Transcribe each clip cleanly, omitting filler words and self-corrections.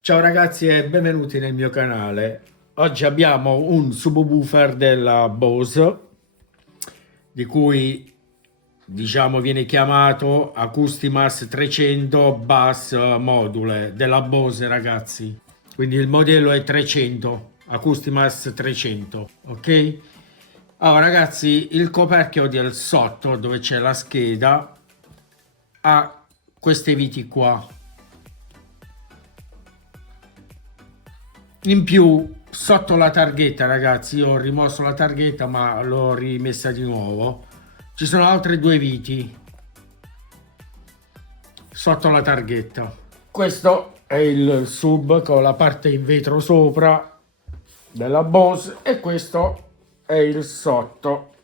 Ciao ragazzi e benvenuti nel mio canale. Oggi abbiamo un subwoofer della Bose, di cui diciamo viene chiamato Acoustimas 300 Bass Module della Bose, ragazzi. Quindi il modello è 300, Acoustimas 300, ok? Allora ragazzi, il coperchio del sotto dove c'è la scheda ha queste viti qua. In più, sotto la targhetta, ragazzi, io ho rimosso la targhetta ma l'ho rimessa di nuovo, ci sono altre due viti sotto la targhetta. Questo è il sub con la parte in vetro sopra della Bose e questo è il sotto.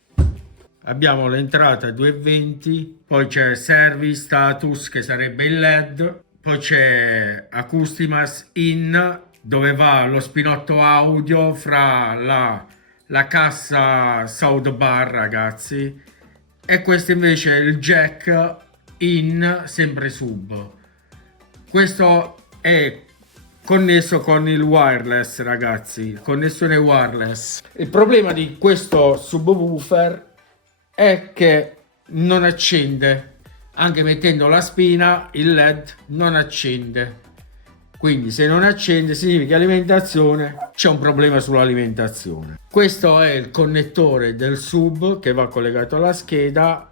Abbiamo l'entrata 220, poi c'è service status che sarebbe il LED, poi c'è Acoustimas in, dove va lo spinotto audio fra la cassa soundbar, ragazzi, e questo invece è il jack in, sempre sub. Questo è connesso con il wireless, ragazzi, connessione wireless. Il problema di questo subwoofer è che non accende, anche mettendo la spina il LED non accende. Quindi se non accende significa alimentazione, c'è un problema sull'alimentazione. Questo è il connettore del sub che va collegato alla scheda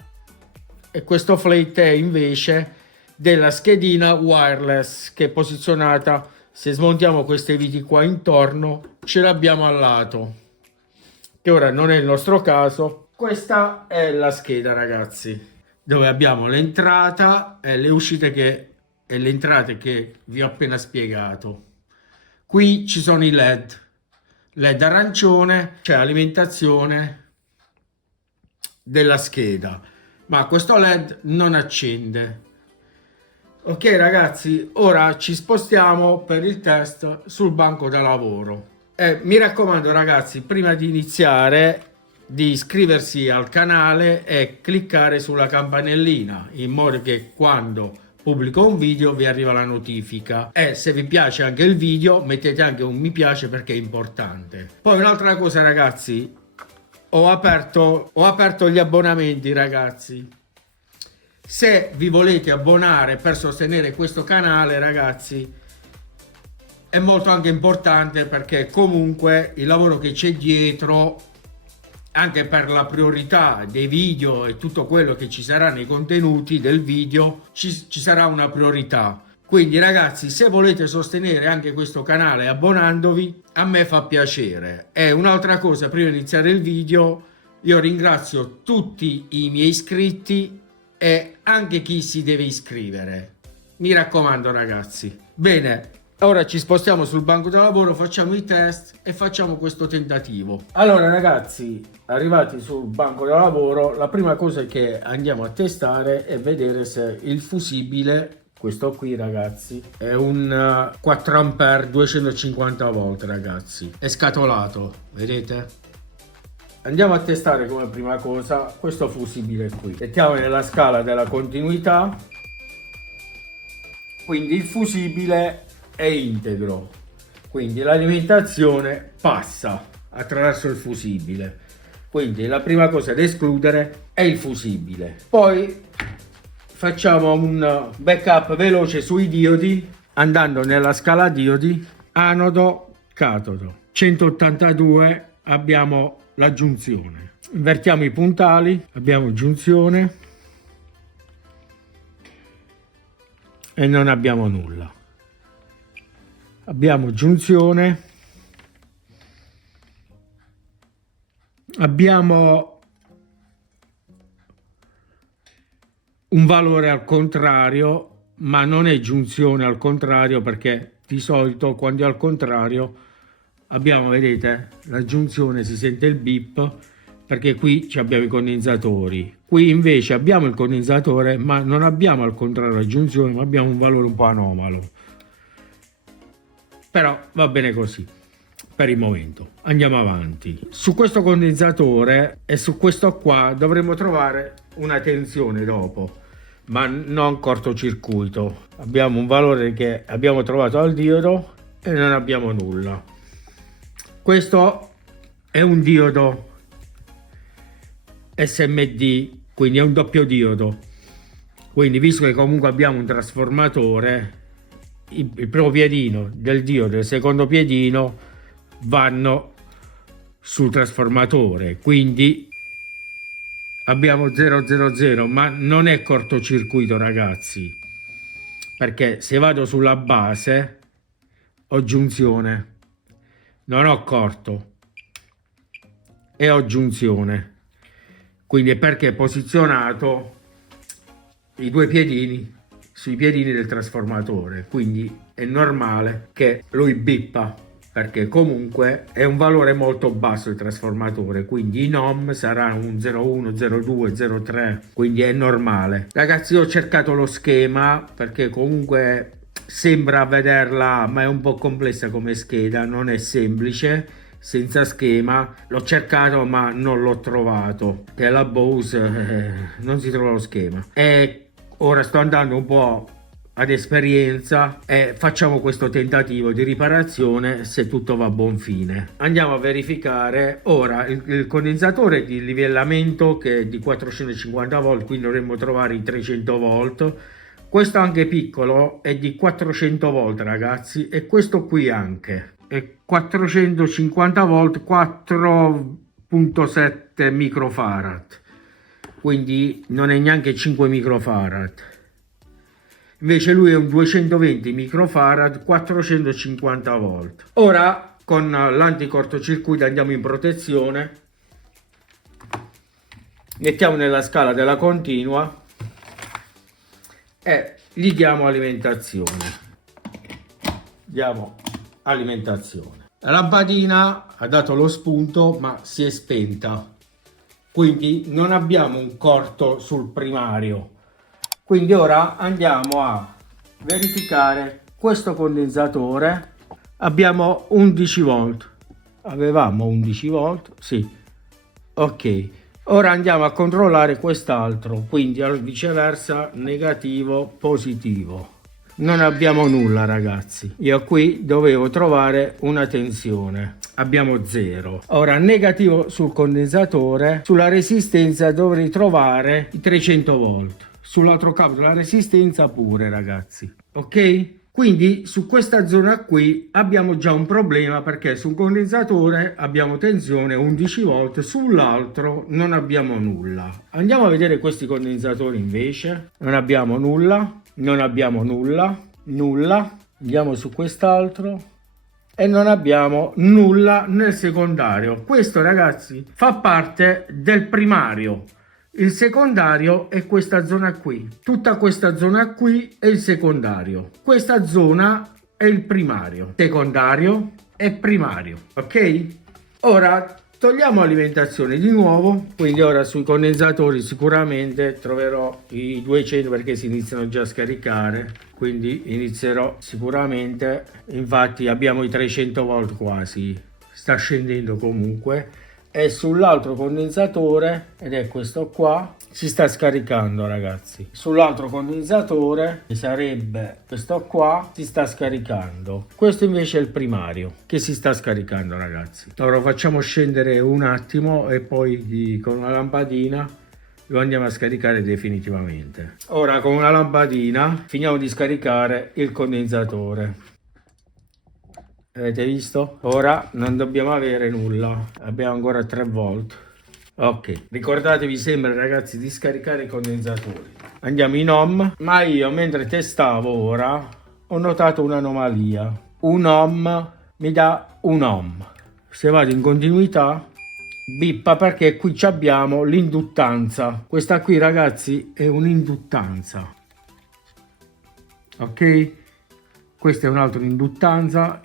e questo flat è invece della schedina wireless che è posizionata, se smontiamo queste viti qua intorno, ce l'abbiamo al lato, che ora non è il nostro caso. Questa è la scheda, ragazzi, dove abbiamo l'entrata e le uscite e le entrate che vi ho appena spiegato. Qui ci sono i LED arancione, c'è alimentazione della scheda, ma questo LED non accende. Ok ragazzi, ora ci spostiamo per il test sul banco da lavoro. Mi raccomando ragazzi, prima di iniziare, di iscriversi al canale e cliccare sulla campanellina in modo che quando pubblico un video vi arriva la notifica, e se vi piace anche il video mettete anche un mi piace perché è importante. Poi un'altra cosa ragazzi, ho aperto gli abbonamenti, ragazzi. Se vi volete abbonare per sostenere questo canale, ragazzi, è molto anche importante, perché comunque il lavoro che c'è dietro, anche per la priorità dei video e tutto quello che ci sarà nei contenuti del video, ci sarà una priorità. Quindi ragazzi, se volete sostenere anche questo canale abbonandovi, a me fa piacere. E un'altra cosa, prima di iniziare il video, io ringrazio tutti i miei iscritti e anche chi si deve iscrivere. Mi raccomando ragazzi. Bene, ora ci spostiamo sul banco da lavoro, facciamo i test e facciamo questo tentativo. Allora ragazzi, arrivati sul banco da lavoro, la prima cosa che andiamo a testare è vedere se il fusibile, questo qui ragazzi, è un 4 ampere 250 volt ragazzi, è scatolato, vedete? Andiamo a testare come prima cosa questo fusibile qui. Mettiamo nella scala della continuità, quindi il fusibile è integro, quindi l'alimentazione passa attraverso il fusibile, quindi la prima cosa da escludere è il fusibile. Poi facciamo un backup veloce sui diodi, andando nella scala diodi, anodo catodo 182, abbiamo la giunzione, invertiamo i puntali, abbiamo giunzione e non abbiamo nulla. Abbiamo giunzione, abbiamo un valore al contrario, ma non è giunzione al contrario, perché di solito quando è al contrario abbiamo, vedete, la giunzione, si sente il beep perché qui abbiamo i condensatori. Qui invece abbiamo il condensatore ma non abbiamo al contrario la giunzione, ma abbiamo un valore un po' anomalo, però va bene così. per il momento. Andiamo avanti. Su questo condensatore e su questo qua dovremo trovare una tensione dopo, ma non cortocircuito. Abbiamo un valore che abbiamo trovato al diodo e non abbiamo nulla. Questo è un diodo SMD, quindi è un doppio diodo. Quindi, visto che comunque abbiamo un trasformatore, il primo piedino del diodo e il secondo piedino vanno sul trasformatore, quindi abbiamo 000, ma non è cortocircuito, ragazzi, perché se vado sulla base ho giunzione, non ho corto e ho giunzione, quindi è perché è posizionato i due piedini sui piedini del trasformatore, quindi è normale che lui bippa, perché comunque è un valore molto basso il trasformatore, quindi in ohm sarà un 0,1, 0,2, 0,3, quindi è normale. Ragazzi, ho cercato lo schema perché comunque sembra vederla, ma è un po' complessa come scheda, non è semplice senza schema. L'ho cercato ma non l'ho trovato, che la Bose non si trova lo schema, e ora sto andando un po' ad esperienza e facciamo questo tentativo di riparazione se tutto va a buon fine. Andiamo a verificare ora il condensatore di livellamento, che è di 450 volt, quindi dovremmo trovare i 300 volt. Questo anche piccolo è di 400 volt, ragazzi, e questo qui anche è 450 volt, 4.7 microfarad, quindi non è neanche 5 microfarad. Invece lui è un 220 microfarad, 450 volt. Ora con l'anticortocircuito andiamo in protezione, mettiamo nella scala della continua e gli diamo alimentazione. Diamo alimentazione. La lampadina ha dato lo spunto ma si è spenta, quindi non abbiamo un corto sul primario. Quindi ora andiamo a verificare questo condensatore. Abbiamo 11 volt, avevamo 11 volt, sì, ok. Ora andiamo a controllare quest'altro, quindi viceversa, negativo, positivo. Non abbiamo nulla, ragazzi. Io qui dovevo trovare una tensione, abbiamo 0. Ora negativo sul condensatore, sulla resistenza dovrei trovare i 300 volt. Sull'altro cavo della resistenza pure, ragazzi, ok? Quindi su questa zona qui abbiamo già un problema, perché sul condensatore abbiamo tensione 11 volt, sull'altro non abbiamo nulla. Andiamo a vedere questi condensatori invece. Non abbiamo nulla, non abbiamo nulla, nulla. Andiamo su quest'altro e non abbiamo nulla nel secondario. Questo, ragazzi, fa parte del primario. Il secondario è questa zona qui, tutta questa zona qui è il secondario, questa zona è il primario, secondario e primario, ok? Ora togliamo alimentazione di nuovo, quindi ora sui condensatori sicuramente troverò i 200, perché si iniziano già a scaricare, quindi inizierò sicuramente, infatti abbiamo i 300 volt quasi, sta scendendo comunque. E sull'altro condensatore, ed è questo qua, si sta scaricando, ragazzi. Sull'altro condensatore, che sarebbe questo qua, si sta scaricando. Questo invece è il primario che si sta scaricando, ragazzi. Ora lo facciamo scendere un attimo e poi con una lampadina lo andiamo a scaricare definitivamente. Ora con una lampadina finiamo di scaricare il condensatore. Avete visto? Ora non dobbiamo avere nulla, abbiamo ancora 3 volt. Ok, ricordatevi sempre, ragazzi, di scaricare i condensatori. Andiamo in ohm, ma io mentre testavo ora ho notato un'anomalia. Un ohm mi dà un ohm. Se vado in continuità bippa, perché qui abbiamo l'induttanza. Questa qui, ragazzi, è un'induttanza, ok? Questa è un'altra induttanza,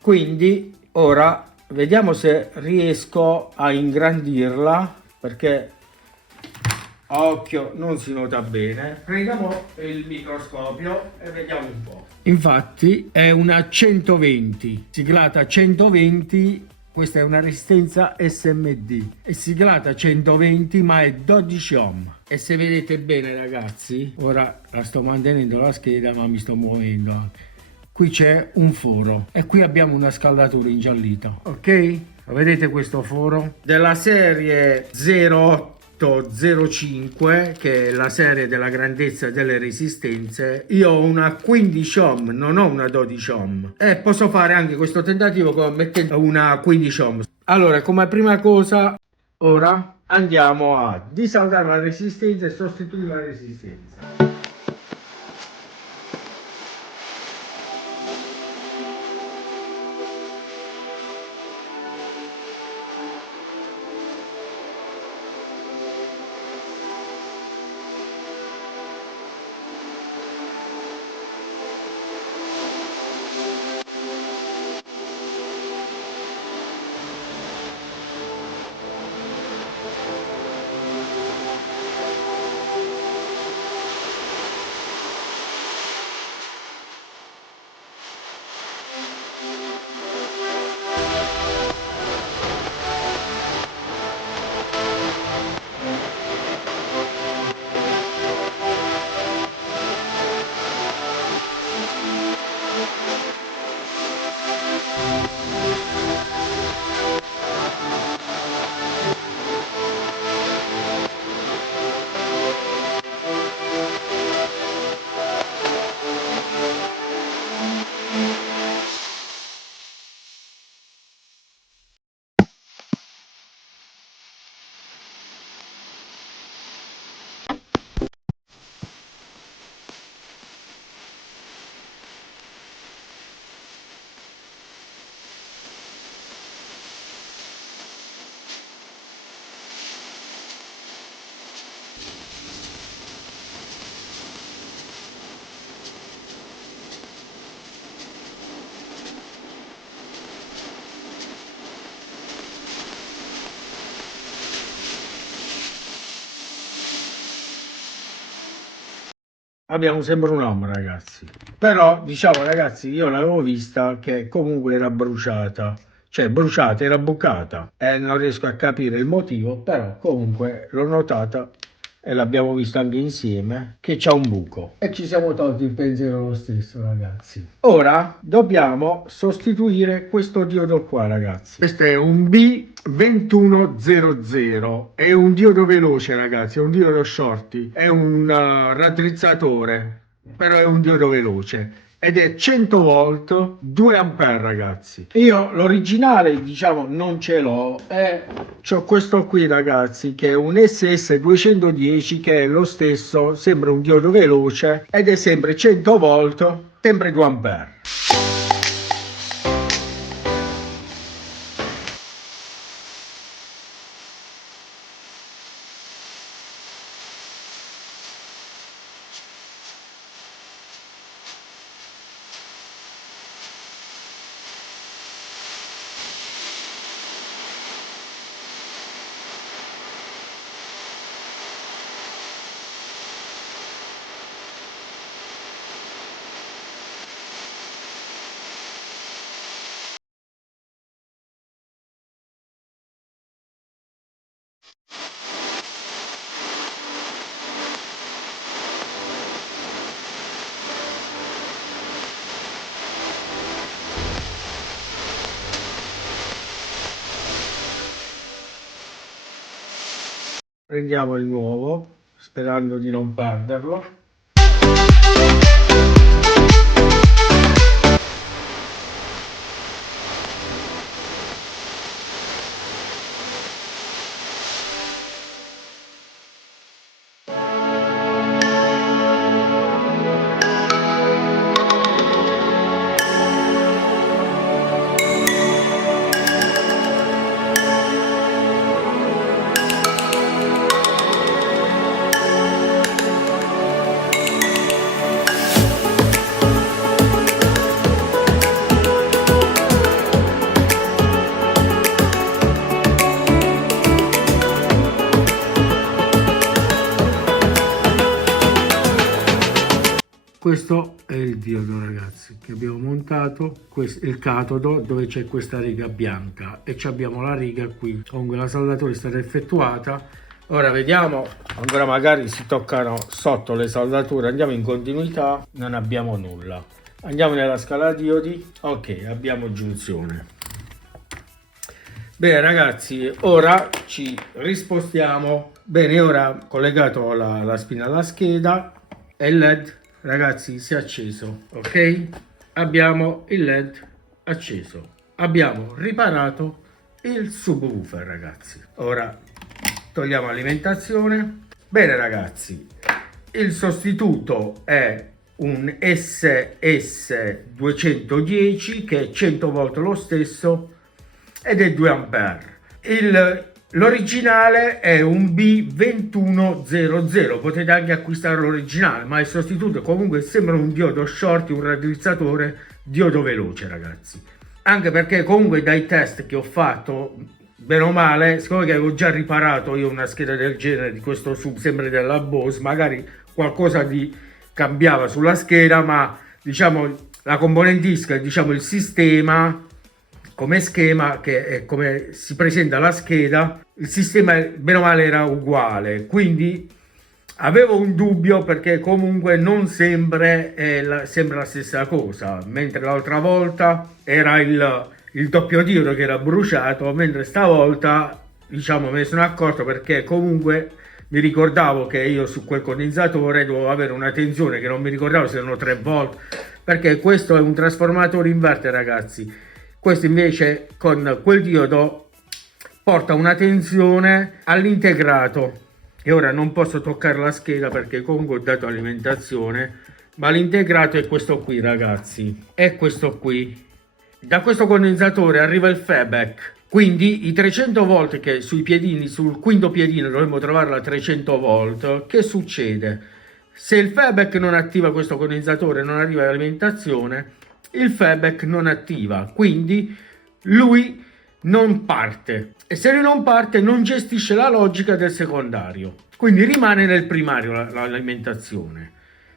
quindi ora vediamo se riesco a ingrandirla, perché A occhio non si nota bene. Prendiamo il microscopio e vediamo un po'. Infatti è una 120, siglata 120. Questa è una resistenza SMD, è siglata 120 ma è 12 ohm. E se vedete bene ragazzi, ora la sto mantenendo la scheda ma mi sto muovendo. Qui c'è un foro e qui abbiamo una scaldatura ingiallita, ok? Lo vedete questo foro? Della serie 0805, che è la serie della grandezza delle resistenze, io ho una 15 ohm, non ho una 12 ohm. E posso fare anche questo tentativo mettendo una 15 ohm. Allora, come prima cosa, ora andiamo a disaldare la resistenza e sostituire la resistenza. Abbiamo sempre un'ombra ragazzi, però diciamo ragazzi, io l'avevo vista che comunque era bruciata, cioè bruciata, era bucata e non riesco a capire il motivo, però comunque l'ho notata e l'abbiamo visto anche insieme che c'ha un buco e ci siamo tolti il pensiero lo stesso ragazzi. Ora dobbiamo sostituire questo diodo qua ragazzi. Questo è un B2100, è un diodo veloce ragazzi, è un diodo shorty, è un raddrizzatore, però è un diodo veloce ed è 100 volt 2 ampere ragazzi. Io l'originale diciamo non ce l'ho e c'ho questo qui ragazzi che è un SS210 che è lo stesso, sembra un diodo veloce ed è sempre 100 volt, sempre 2 ampere. Prendiamo il nuovo sperando di non perderlo. Questo è il diodo, ragazzi, che abbiamo montato, il catodo dove c'è questa riga bianca e abbiamo la riga qui. Comunque la saldatura è stata effettuata. Ora vediamo, ancora magari si toccano sotto le saldature, andiamo in continuità, non abbiamo nulla. Andiamo nella scala diodi, ok, abbiamo giunzione. Bene ragazzi, ora ci rispostiamo. Bene, ora collegato la spina alla scheda e il LED, ragazzi, si è acceso, ok? Abbiamo il LED acceso, abbiamo riparato il subwoofer, ragazzi. Ora togliamo alimentazione. Bene ragazzi, il sostituto è un SS210 che è 100 volt lo stesso ed è 2 ampere. L'originale è un B2100, potete anche acquistare l'originale, ma il sostituto comunque sembra un diodo short, un raddrizzatore diodo veloce, ragazzi. Anche perché comunque dai test che ho fatto, bene o male, siccome che avevo già riparato io una scheda del genere di questo sub, sempre della Bose, magari qualcosa di cambiava sulla scheda, ma diciamo la componentistica, diciamo il sistema come schema, che è come si presenta la scheda, il sistema bene o male era uguale, quindi avevo un dubbio perché comunque non sempre sembra la stessa cosa, mentre l'altra volta era il doppio diodo che era bruciato, mentre stavolta diciamo me ne sono accorto perché comunque mi ricordavo che io su quel condensatore dovevo avere una tensione che non mi ricordavo se erano 3 volt, perché questo è un trasformatore inverter, ragazzi. Questo invece con quel diodo porta una tensione all'integrato e ora non posso toccare la scheda perché comunque ho dato alimentazione, ma l'integrato è questo qui, ragazzi, è questo qui. Da questo condensatore arriva il feedback, quindi i 300 volt che sui piedini, sul quinto piedino dovremmo trovare la 300 volt. Che succede? Se il feedback non attiva questo condensatore, non arriva l'alimentazione, il feedback non attiva, quindi lui non parte, e se lui non parte non gestisce la logica del secondario, quindi rimane nel primario l'alimentazione.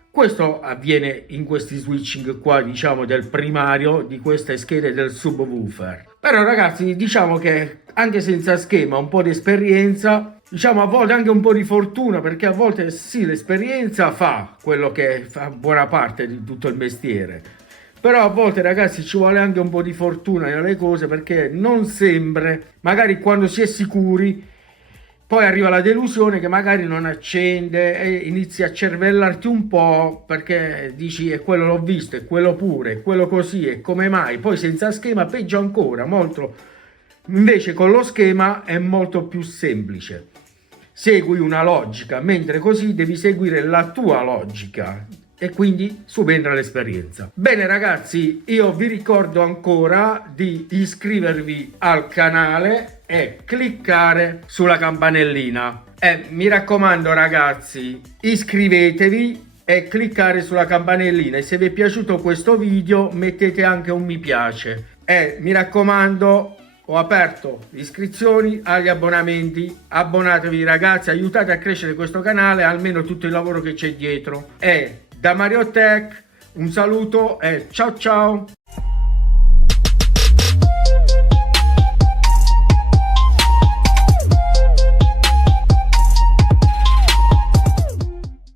Questo avviene in questi switching qua, diciamo, del primario di queste schede del subwoofer. Però ragazzi, diciamo che anche senza schema, un po' di esperienza, diciamo a volte anche un po' di fortuna, perché a volte sì, l'esperienza fa quello che fa buona parte di tutto il mestiere. Però a volte ragazzi ci vuole anche un po' di fortuna nelle cose, perché non sempre, magari quando si è sicuri, poi arriva la delusione che magari non accende e inizi a cervellarti un po' perché dici è quello l'ho visto, è quello pure, è quello così, e come mai? Poi senza schema peggio ancora, molto. Invece con lo schema è molto più semplice. Segui una logica, mentre così devi seguire la tua logica. E quindi subentra l'esperienza. Bene ragazzi, io vi ricordo ancora di iscrivervi al canale e cliccare sulla campanellina. E mi raccomando ragazzi, iscrivetevi e cliccare sulla campanellina, e se vi è piaciuto questo video mettete anche un mi piace. E mi raccomando, ho aperto le iscrizioni agli abbonamenti, abbonatevi ragazzi, aiutate a crescere questo canale, almeno tutto il lavoro che c'è dietro. E da Mario Tech un saluto e ciao ciao!